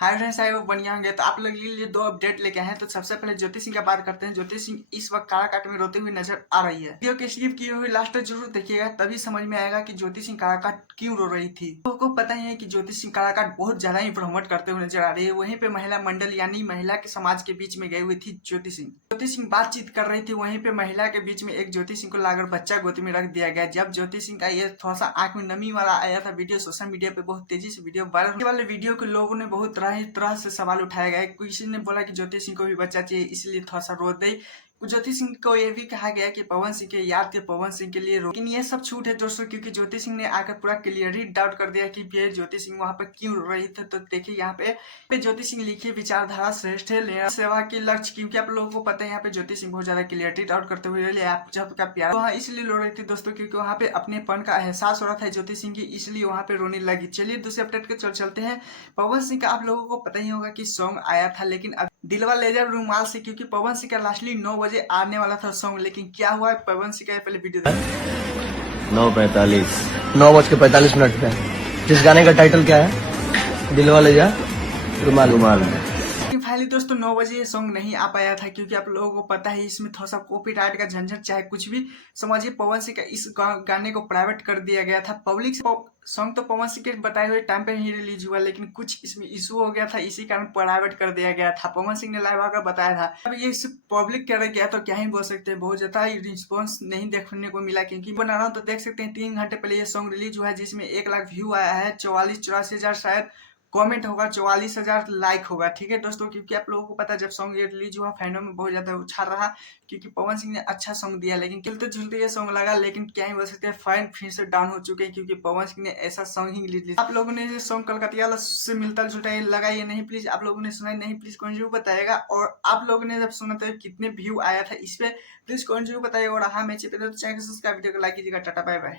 Hi friends, आए हो बढ़िया होंगे। तो आप लोग के लिए दो अपडेट लेके आए हैं। तो सबसे पहले ज्योति सिंह का बात करते हैं। ज्योति सिंह इस वक्त काराकाट में रोते हुए नजर आ रही है। वीडियो के स्किप किए हुए लास्ट तक जरूर देखिएगा, तभी समझ में आएगा कि ज्योति सिंह काराकाट क्यों रो रही थी। तो आपको पता ही है कि ज्योति सिंह काराकाट बहुत ज्यादा ही प्रमोट करते हुए नजर आ रही है। वहीं पे महिला मंडल यानी महिला के समाज के बीच में गई हुई थी ज्योति सिंह। ज्योति सिंह बातचीत कर रही थी, वहीं पे महिला के बीच में एक ज्योति सिंह को लाकर बच्चा गोदी में रख दिया गया। जब ज्योति सिंह का ये थोड़ा सा आंख में नमी वाला आया था वीडियो, सोशल मीडिया पे बहुत तेजी से वीडियो वायरल वाले वीडियो को लोगों ने बहुत तरह से सवाल उठाया गया है। किसी ने बोला कि ज्योति सिंह को भी बच्चा चाहिए इसलिए थोड़ा सा रो दे। ज्योति सिंह को ये भी कहा गया कि पवन सिंह के याद थे, पवन सिंह के लिए रो। लेकिन ये सब छूट है दोस्तों, क्योंकि ज्योति सिंह ने आकर पूरा क्लियरली डाउट कर दिया कि ये ज्योति सिंह वहां पर क्यों रो रही थी। तो देखिए यहाँ पे ज्योति सिंह लिखी, विचारधारा श्रेष्ठ है, लेना सेवा के लक्ष्य। क्योंकि आप लोगों को पता है यहाँ पे ज्योति सिंह बहुत ज्यादा क्लियरिटी डाउट करते हुए आप सबका प्यार वहाँ इसलिए रो रही थी दोस्तों, क्योंकि वहाँ पे अपनेपन का एहसास हो रहा था ज्योति सिंह की, इसलिए वहाँ पे रोने लगी। चलिए दूसरे अपडेट के चलते हैं। पवन सिंह का आप लोगों को पता ही होगा कि सॉन्ग आया था, लेकिन अब दिलवा लेजर रुमाल से, क्योंकि पवन सिंह का लास्टली 9 बजे आने वाला था सॉन्ग। लेकिन क्या हुआ पवन सिंह का, पहले वीडियो देखिए। 9:45 9:45 पे। जिस गाने का टाइटल क्या है? दिलवा ले जा रुमाल रुमाल में। लेकिन फाइनली दोस्तों 9 बजे ये सॉन्ग नहीं आ पाया था, क्योंकि आप लोगों को पता है इसमें थोड़ा सा कॉपीराइट का झंझट चाहे कुछ भी समझिए। पवन सिंह का इस गाने को प्राइवेट कर दिया गया था। पब्लिक सॉन्ग तो पवन सिंह के बताए हुए टाइम पे ही रिलीज हुआ, लेकिन कुछ इसमें इशू हो गया था, इसी कारण प्राइवेट कर दिया गया था। पवन सिंह ने लाइव आकर बताया था। अब ये पब्लिक कर गया तो क्या ही बोल सकते हैं, बहुत ज्यादा रिस्पॉन्स नहीं देखने को मिला। क्योंकि बना रहा हूँ तो देख सकते हैं 3 घंटे पहले ये सॉन्ग रिलीज हुआ है, जिसमें 1 लाख व्यू आया है, 44-84 हजार शायद कमेंट होगा, 44,000 लाइक होगा। ठीक है दोस्तों, क्योंकि आप लोगों को पता है जब सॉन्ग ये रिलीज हुआ फैनों में बहुत ज्यादा उछाल रहा, क्योंकि पवन सिंह ने अच्छा सॉन्ग दिया। लेकिन खेलते झूलते ये सॉन्ग लगा, लेकिन क्या ही बोल सकते हैं, फैन फिर से डाउन हो चुके हैं, क्योंकि पवन सिंह ने ऐसा सॉन्ग ही रिलीज। आप लोगों ने ये सॉन्ग कलकतिया से मिलता जुलता लगा ये नहीं, प्लीज आप लोगों ने सुना नहीं, प्लीज कौन जरूर बताएगा। और आप लोगों ने जब सुना तो कितने व्यू आया था इस पे, प्लीज कौन जरूर बताइएगा। और हाँ, मैं चैनल को सब्सक्राइब, वीडियो को लाइक कीजिएगा। Tata bye bye.